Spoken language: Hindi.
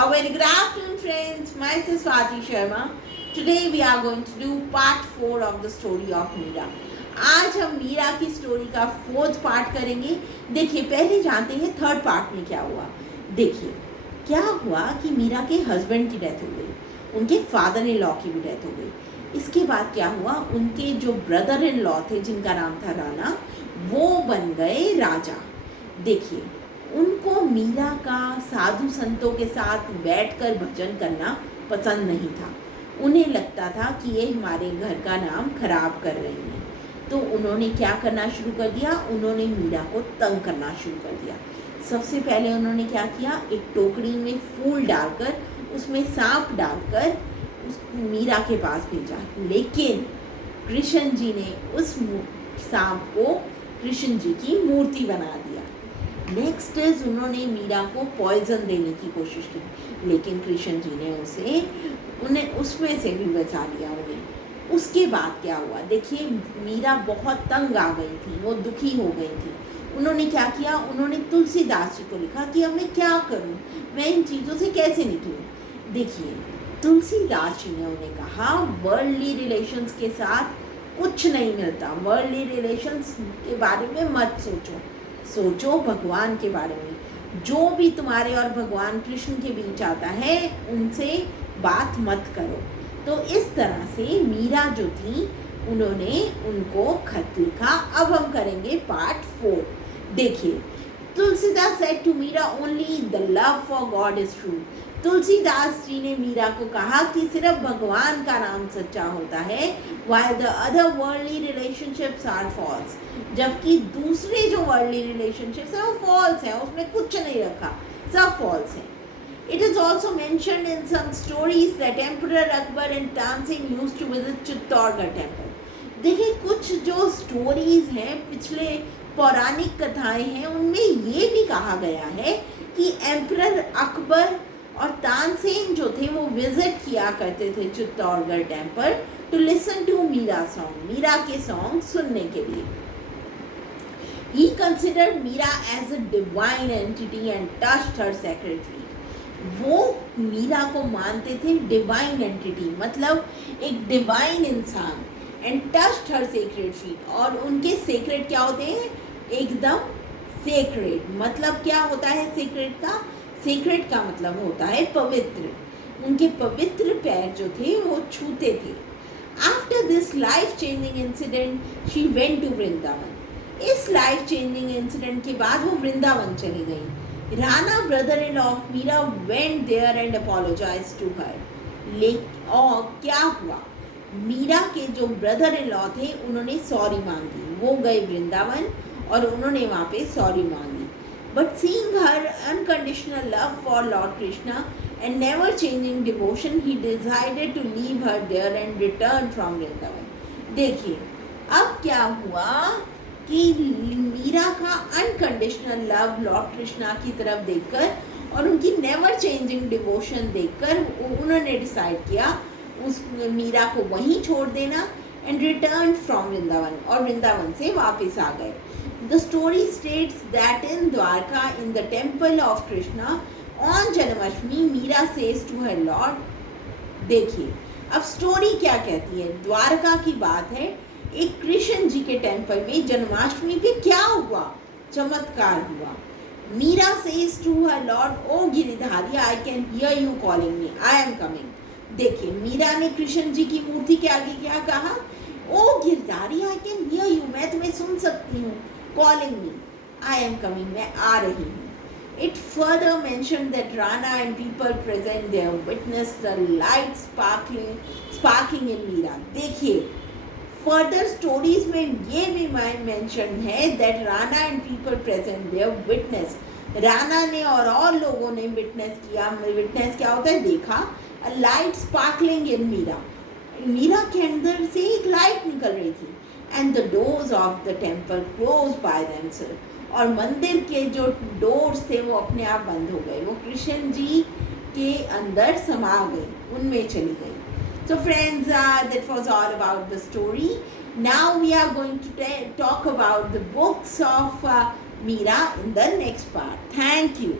A very good afternoon, friends. Myself Swati Sharma. Today we are going to do part 4 of the story of Meera. आज हम मीरा की स्टोरी का 4th पार्ट करेंगे. देखिए, पहले जानते हैं थर्ड पार्ट में क्या हुआ. देखिए, क्या हुआ कि मीरा के हस्बैंड की डेथ हो गई, उनके फादर इन लॉ की भी डेथ हो गई. इसके बाद क्या हुआ, उनके जो ब्रदर इन लॉ थे जिनका नाम था राणा, वो बन गए राजा. देखिए, उनको मीरा का साधु संतों के साथ बैठकर भजन करना पसंद नहीं था. उन्हें लगता था कि ये हमारे घर का नाम खराब कर रही हैं. तो उन्होंने क्या करना शुरू कर दिया, उन्होंने मीरा को तंग करना शुरू कर दिया. सबसे पहले उन्होंने क्या किया, एक टोकरी में फूल डालकर उसमें सांप डालकर उस मीरा के पास भेजा. लेकिन कृष्ण जी ने उस सांप को कृष्ण जी की मूर्ति बना दिया. नेक्स्ट इज उन्होंने मीरा को पॉइजन देने की कोशिश की, लेकिन कृष्ण जी ने उन्हें उसमें से भी बचा लिया उन्हें. उसके बाद क्या हुआ, देखिए, मीरा बहुत तंग आ गई थी, वो दुखी हो गई थी. उन्होंने क्या किया, उन्होंने तुलसीदास जी को लिखा कि अब मैं क्या करूं, मैं इन चीज़ों से कैसे निकलूं. देखिए, तुलसीदास जी ने उन्हें कहा, वर्ल्डली रिलेशंस के साथ कुछ नहीं मिलता. वर्ल्डली रिलेशंस के बारे में मत सोचो भगवान के बारे में. जो भी तुम्हारे और भगवान कृष्ण के बीच आता है उनसे बात मत करो. तो इस तरह से मीरा जो थी, उन्होंने उनको खत लिखा. अब हम करेंगे पार्ट 4. देखिए, Tulsidas said to Meera only the love for God is true. Tulsidas ji ने मीरा को कहा कि सिर्फ भगवान का नाम सच्चा होता है, while the other worldly relationships are false. जबकि दूसरे जो वर्ल्डली रिलेशनशिप्स हैं वो फॉल्स हैं, उसमें कुछ नहीं रखा, सब फॉल्स हैं. It is also mentioned in some stories that Emperor Akbar and Tansin used to visit Chittorgarh temple. देखिए, कुछ जो स्टोरीज हैं, पिछले पौराणिक कथाएं हैं, उनमें ये भी कहा गया है कि एम्परर अकबर और तानसेन जो थे वो विजिट किया करते थे Chittorgarh temple to listen to Meera song, Meera के सॉन्ग सुनने के लिए. He considered Meera as a divine entity and touched her sacred feet. वो मीरा को मानते थे डिवाइन एंटिटी, मतलब एक डिवाइन इंसान. And touched her sacred feet, और उनके सेक्रेड क्या होते हैं, एकदम सेक्रेड. मतलब क्या होता है सेक्रेड का, सेक्रेड का मतलब होता है पवित्र. उनके पवित्र पैर जो थे वो छूते थे. After this life changing incident she went to Vrindavan. इस लाइफ चेंजिंग इंसिडेंट के बाद वो वृंदावन चली गई. Rana brother in law Meera went there and apologise to her. और क्या हुआ, मीरा के जो ब्रदर इन लॉ थे उन्होंने सॉरी मांगी. वो गए वृंदावन और उन्होंने वहाँ पे सॉरी मांगी. But seeing her unconditional love for lord Krishna and never changing devotion, he decided to leave her there and return from Vrindavan. देखिए, अब क्या हुआ कि मीरा का अनकंडीशनल लव लॉर्ड कृष्णा की तरफ देखकर और उनकी नेवर चेंजिंग डिवोशन देखकर उन्होंने डिसाइड किया उस मीरा को वहीं छोड़ देना एंड रिटर्न फ्रॉम वृंदावन, और वृंदावन से वापस आ गए. The story states that in Dwarka in the temple of Krishna on Janmashtami Meera says to her lord. देखिए, अब स्टोरी क्या कहती है, द्वारका की बात है. एक कृष्ण जी के टेम्पल में जन्माष्टमी पे क्या हुआ, चमत्कार हुआ. Meera says to her lord, O Giridhari, I can hear you calling me, I am coming. देखिए, मीरा ने कृष्ण जी की मूर्ति के आगे क्या कहा, ओ Girdhari, I can hear you, मैं तुम्हें सुन सकती हूँ, calling me, I am coming, मैं आ रही हूँ. It further mentioned that Rana and people present there witnessed the light sparking in Meera. देखिए, फर्दर स्टोरीज में ये भी मेंशन है that Rana and people present there witness. Rana ने और लोगों ने विटनेस किया. विटनेस क्या होता है, देखा. A light sparkling in Meera, Meera के अंदर से एक लाइट निकल रही थी. And the doors of the temple close by themself, और मंदिर के जो डोर्स थे वो अपने आप बंद हो गए. वो कृष्ण जी के अंदर समा गई, उनमें चली गई. So friends, that was all about the story. Now we are going to talk about the books of Meera in the next part. Thank you.